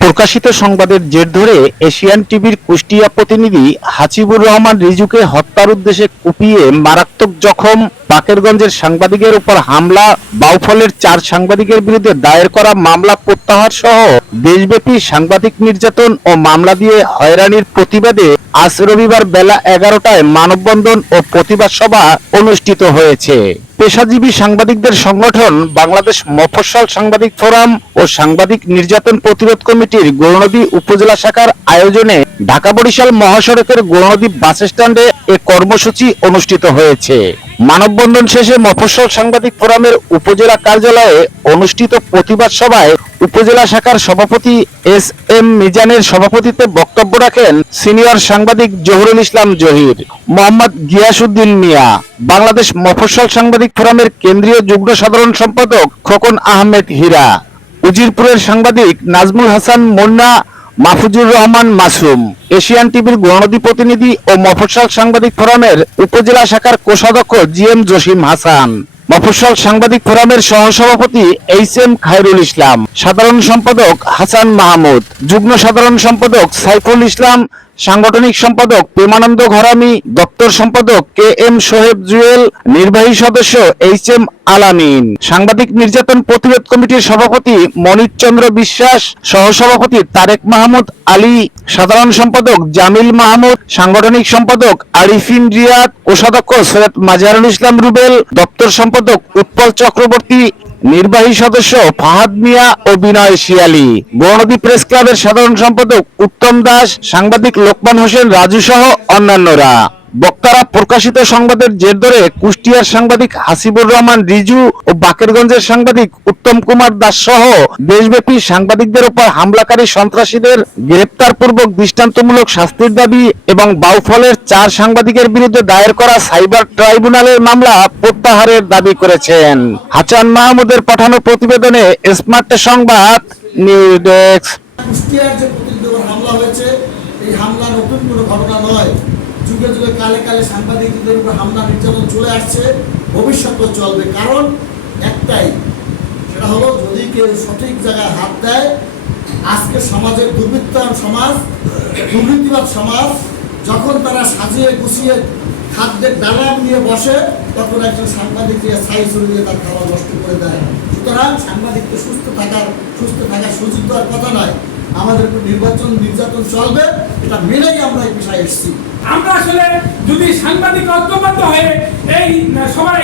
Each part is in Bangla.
প্রকাশিত সংবাদের জের ধরে এশিয়ান টিভির কুষ্টিয়া প্রতিনিধি হাসিবুর রহমান রিজুকে হত্যার উদ্দেশ্যে কুপিয়ে মারাত্মক জখম, বাকেরগঞ্জের সাংবাদিকের উপর হামলা, বাউফলের 4 সাংবাদিকের বিরুদ্ধে দায়ের করা মামলা প্রত্যাহার সহ দেশব্যাপী সাংবাদিক নির্যাতন ও মামলা দিয়ে হয়রানির প্রতিবাদে আজ রবিবার বেলা 11টায় মানববন্ধন ও প্রতিবাদ সভা অনুষ্ঠিত হয়েছে। পেশাজীবী সাংবাদিকদের সংগঠন বাংলাদেশ মফস্বল সাংবাদিক ফোরাম ও সাংবাদিক নির্যাতন প্রতিরোধ কমিটির গৌরনদী উপজেলা শাখার আয়োজনে ঢাকা বরিশাল মহাসড়কের গৌরনদী বাস স্ট্যান্ডে এ কর্মসূচি অনুষ্ঠিত হয়েছে। মানববন্ধন শেষে মফস্বল সাংবাদিক ফোরামের উপজেলা কার্যালয়ে অনুষ্ঠিত প্রতিবাদ সভায় উপজেলা শাখার সভাপতি এস এম মিজানের সভাপতিত্বে বক্তব্য রাখেন সিনিয়র সাংবাদিক জহুরুল ইসলাম জহির, মোহাম্মদ গিয়াসউদ্দিন মিয়া, বাংলাদেশ মফস্বল সাংবাদিক ফোরামের কেন্দ্রীয় যুগ্ম সাধারণ সম্পাদক খোকন আহমেদ হীরা, উজিরপুরের সাংবাদিক নাজমুল হাসান মুন্না, মাহফুজুর রহমান মাসুম, এশিয়ান টিভির গৌরনদী প্রতিনিধি ও মফস্বল সাংবাদিক ফোরামের উপজেলা শাখার কোষাধ্যক্ষ জি এম জসিম হাসান, মফস্বল সাংবাদিক ফোরামের সহসভাপতি এইচ এম খায়রুল ইসলাম, সাধারণ সম্পাদক হাসান মাহমুদ, যুগ্ম সাধারণ সম্পাদক সাইফুল ইসলাম, সাংগঠনিক সম্পাদক প্রেমানন্দ ঘরামি, দপ্তর সম্পাদক কে এম সোহেব জুয়েল, নির্বাহী সদস্য এইচ এম আলামিন, সাংবাদিক নির্যাতন প্রতিরোধ কমিটির সভাপতি মনির চন্দ্র বিশ্বাস, সহসভাপতি তারেক মাহমুদ আলী, সাধারণ সম্পাদক জামিল মাহমুদ, সাংগঠনিক সম্পাদক আরিফিন রিয়াদ, কোষাধ্যক্ষ সৈয়দ মাজহারুল ইসলাম রুবেল, দপ্তর সম্পাদক উৎপল চক্রবর্তী, নির্বাহী সদস্য ফাহাদ মিয়া ও বিনয় শিয়ালী, গৌরনদী প্রেস ক্লাবের সাধারণ সম্পাদক উত্তম দাস, সাংবাদিক লোকমান হোসেন রাজু সহ অন্যান্যরা। বক্তারা প্রকাশিত সংবাদের জের ধরে কুষ্টিয়ার সাংবাদিক হাসিবুর রহমান রিজু ও বাকেরগঞ্জের সাংবাদিক উত্তম কুমার দাস সহ দেশব্যাপী সাংবাদিকদের উপর হামলাকারী সন্ত্রাসীদের গ্রেপ্তারপূর্বক দৃষ্টান্তমূলক শাস্তির দাবি এবং বাউফলের 4 সাংবাদিকের বিরুদ্ধে দায়ের করা সাইবার ট্রাইব্যুনালের মামলা প্রত্যাহারের দাবি করেছেন। হাসান মাহমুদের পাঠানো প্রতিবেদনে স্মার্ট সংবাদ নিউজ ডেস্ক। কুষ্টিয়ার যে প্রতিদিন হামলা হয়েছে, এই হামলা নতুন কোনো ঘটনা নয়। যুগে যুগে কালে কালে সাংবাদিকদের উপর হামলা নির্যাতন চলে আসছে, ভবিষ্যতেও চলবে। কারণ একটাই, সেটা হলো যদি কেউ সঠিক জায়গায় হাত দেয়, আজকে সমাজের দুর্বৃত্তায়ন সমাজ, দুর্নীতিবাদ সমাজ, যখন তারা সাজিয়ে গুছিয়ে খাদ্যের ডালা নিয়ে বসে, তখন একজন সাংবাদিককে ছাই ছড়িয়ে তার খাবার নষ্ট করে দেয়। সুতরাং সাংবাদিককে সুস্থ থাকার সুযোগ দেওয়ার কথা নয়। আমাদের নির্বাচন নির্যাতন চলবে, এটা মেনেই আমরা এই বিষয়ে এসেছি। আমরা আসলে যদি সাংবাদিক ঐক্যবদ্ধ হয়ে এই সবাই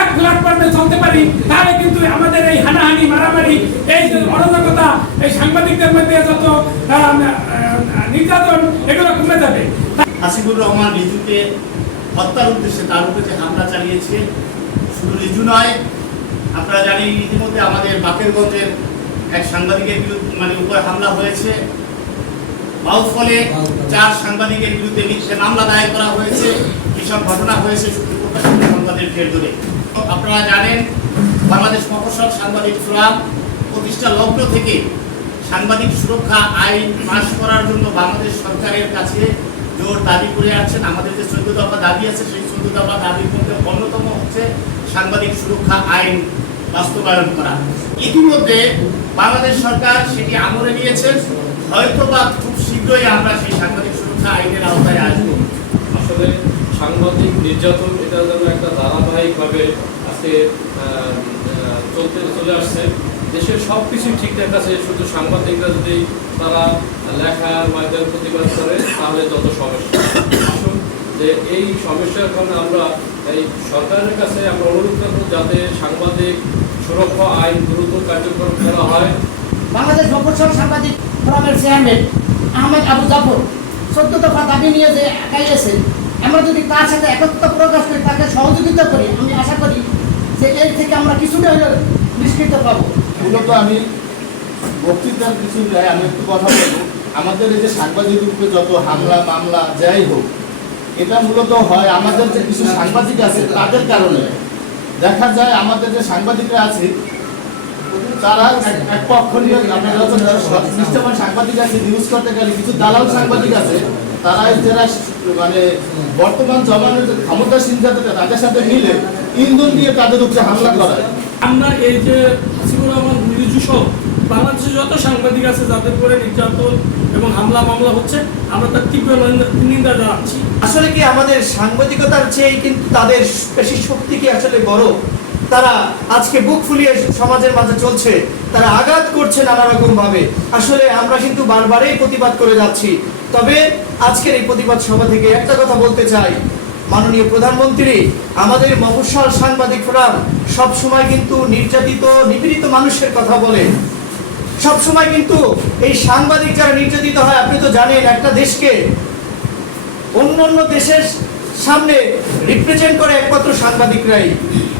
এক প্ল্যাটফর্মে চলতে পারি, তাহলে কিন্তু আমাদের এই হানাহানি মারামারি, এই যে অরাজকতা, এই সাংবাদিকদের মধ্যে যত নির্যাতন, এগুলো কমে যাবে। হাসিবুর রহমান রিজুকে হত্যার উদ্দেশ্যে তার উপরে যে হামলা চালিয়েছে, শুধু রিজু নয়, আপনারা জানি ইতিমধ্যে আমাদের বাকেরগঞ্জের এক সাংবাদিকের বিরুদ্ধে উপরে হামলা হয়েছে। বাউফলে 4 সাংবাদিকের বিরুদ্ধে মিথ্যে মামলা দায়ের করা হয়েছে। এসব ঘটনা হয়েছে শুধু প্রকাশিত সংবাদের জের ধরে। আপনারা জানেন বাংলাদেশ মফস্বল সাংবাদিক ফোরাম প্রতিষ্ঠা লগ্ন থেকে সাংবাদিক সুরক্ষা আইন পাস করার জন্য বাংলাদেশ সরকারের কাছে জোর দাবি করে আসছেন। আমাদের যে 14 দফা দাবি আছে, সেই 14 দফা দাবির মধ্যে অন্যতম হচ্ছে সাংবাদিক সুরক্ষা আইন বাস্তবায়ন করা। ইতিমধ্যে বাংলাদেশ সরকার সেটি আমলে নিয়েছেন। হয়তো বা খুব শীঘ্রই আমরা সেই সাংবাদিক সুরক্ষা আইনের আওতায় আসবো। আসলে সাংবাদিক নির্যাতন এটা যেন একটা ধারাবাহিকভাবে আজকে চলে আসছে। দেশের সব কিছুই ঠিকঠাক আছে, শুধু সাংবাদিকরা যদি তারা লেখার মাধ্যমে প্রতিবাদ করে তাহলে যত সমস্যা। আসুন যে এই সমস্যার কারণে আমরা এই সরকারের কাছে আমরা অনুরোধ করব যাতে সাংবাদিক সুরক্ষা আইন দ্রুত কার্যক্রম করা হয়। বাংলাদেশ মফস্বল সাংবাদিক ফোরামের চেয়ারম্যান আহমেদ আবু জাফর 14 দফা দাবি নিয়ে যে একাই গেছে, আমরা যদি তার সাথে একত্রতা প্রকাশ করি, তাকে সহযোগিতা করি, আমি আশা করি যে এর থেকে আমরা কিছুটা হলেও নিষ্কৃত পাবো। মূলত আমি বক্তৃতার কিছু যায়, আমি একটু কথা বলবো। আমাদের এই যে সাংবাদিক উপরে যত হামলা মামলা যাই হোক, এটা মূলত হয় আমাদের যে কিছু সাংবাদিক আছে তাদের কারণে। দেখা যায় আমাদের যে সাংবাদিকরা আছে তারা এক পক্ষ নিয়ে, নিষ্ঠাবান সাংবাদিক আছে, নিউজ করতে গেলে কিছু দালাল সাংবাদিক আছে, তারা যারা বর্তমান জমানের যে ক্ষমতাসীন যাতে তাদের সাথে মিলে ইন্ধন দিয়ে তাদের উপরে হামলা করায়। আমরা এই যে হাসিবুর রহমান রিজু সহ বাংলাদেশে যত সাংবাদিক আছে যাদের উপরে নির্যাতন এবং হামলা মামলা হচ্ছে, আমরা তার তীব্র নিন্দা জানাচ্ছি। আসলে কি আমাদের সাংবাদিকতার চেয়ে কিন্তু তাদের পেশি শক্তি কি আসলে বড়? তারা আজকে বুক ফুলিয়ে সমাজের মাঝে চলছে, তারা আঘাত করছে নানা রকম ভাবে। আসলে আমরা কিন্তু বারবারই প্রতিবাদ করে যাচ্ছি। তবে আজকের এই প্রতিবাদ সভা থেকে একটা কথা বলতে চাই, মাননীয় প্রধানমন্ত্রী, আমাদের মফস্বল সাংবাদিক ফোরাম সব সময় কিন্তু নির্যাতিত নিপীড়িত মানুষের কথা বলে। সব সময় কিন্তু এই সাংবাদিক যারা নির্যাতিত হয়, আপনি তো জানেন একটা দেশকে অন্য দেশের সামনে রিপ্রেজেন্ট করে একমাত্র সাংবাদিকরাই।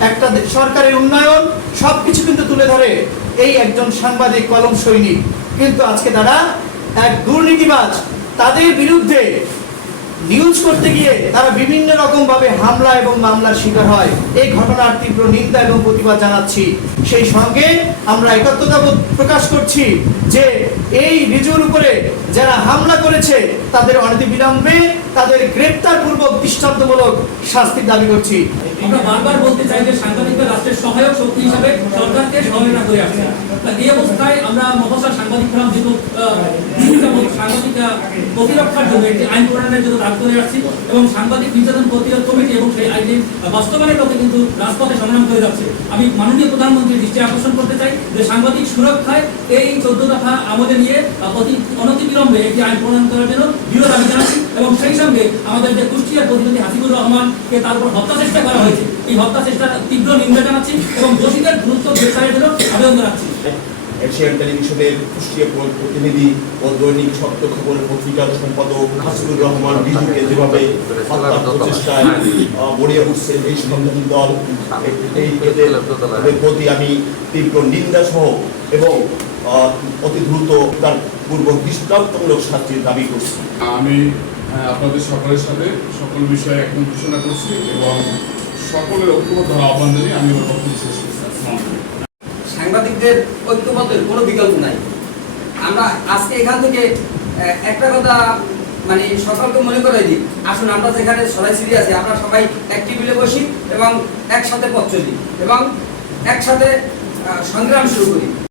একটা সরকারের উন্নয়ন সবকিছু কিন্তু তুলে ধরে এই একজন সাংবাদিক কলম সৈনিক। কিন্তু আজকে তারা এক দুর্নীতিবাজ, তাদের বিরুদ্ধে নিউজ করতে গিয়ে তারা বিভিন্ন রকম ভাবে হামলা এবং মামলার শিকার হয়। এই ঘটনার তীব্র নিন্দা এবং প্রতিবাদ জানাচ্ছি। সেই সঙ্গে আমরা একত্রতা প্রকাশ করছি যে এই রিজুর উপরে যারা হামলা করেছে তাদের অনতিবিলম্বে তাদের গ্রেপ্তার পূর্বক দৃষ্টান্তমূলক শাস্তির দাবি করছি। আমরা বারবার বলতে চাই যে সাংবাদিকরা রাষ্ট্রের সহায়ক শক্তি হিসাবে সরকারকে সহযোগিতা করে আসছে। এই অবস্থায় আমরা মফস্বল সাংবাদিক ফোরাম যেহেতু সাংবাদিক প্রতিরক্ষার জন্য একটি আইন প্রণয়নের জন্য দাবি করে আসছি এবং সাংবাদিক নির্যাতন প্রতিরোধ কমিটি এবং সেই আইনের বাস্তবায়নের পথে কিন্তু রাজপথে সংগ্রাম করে যাচ্ছে। আমি মাননীয় প্রধানমন্ত্রীর দৃষ্টি আকর্ষণ করতে চাই যে সাংবাদিক সুরক্ষায় এই 14 দফা আমলে নিয়ে অনতিবিলম্বে একটি আইন প্রণয়ন করার জন্য দৃঢ় দাবি জানাচ্ছি এবং সেই সঙ্গে আমাদের যে কুষ্টিয়ার প্রতিনিধি হাসিবুর রহমানকে তার উপর হত্যা চেষ্টা করা হয়েছে, এই হত্যা চেষ্টার তীব্র নিন্দা জানাচ্ছি এবং দোষীদের দ্রুত গ্রেফতারের জন্য আবেদন জানাচ্ছি। এশিয়ান টেলিভিশনের কুষ্টিয়া প্রতিনিধি ও দৈনিক সত্য খবর পত্রিকার সম্পাদক হাসিবুর রহমান রিজুকে যেভাবে হত্যার প্রচেষ্টায় গড়িয়ে উঠছে এই সাংবাদিক দল, এদের প্রতি আমি তীব্র নিন্দা সহ এবং অতি দ্রুত তার পূর্ব দৃষ্টান্তমূলক শাস্তির দাবি করছি। আমি আপনাদের সকলের সাথে সকল বিষয়ে একমত ঘোষণা করছি এবং সকলের ঐক্যবদ্ধ আহ্বান জানিয়ে আমি আমার বক্তব্য শেষ করছি। সাংবাদিকদের ঐক্যবদ্ধের কোনো বিকল্প নাই। আমরা আজকে এখান থেকে একটা কথা মানে সকলকে মনে করে দিই, আসুন আমরা যেখানে সবাই সিরি আছি আমরা সবাই এক টেবিলে বসি এবং একসাথে পথ চলি এবং একসাথে সংগ্রাম শুরু করি।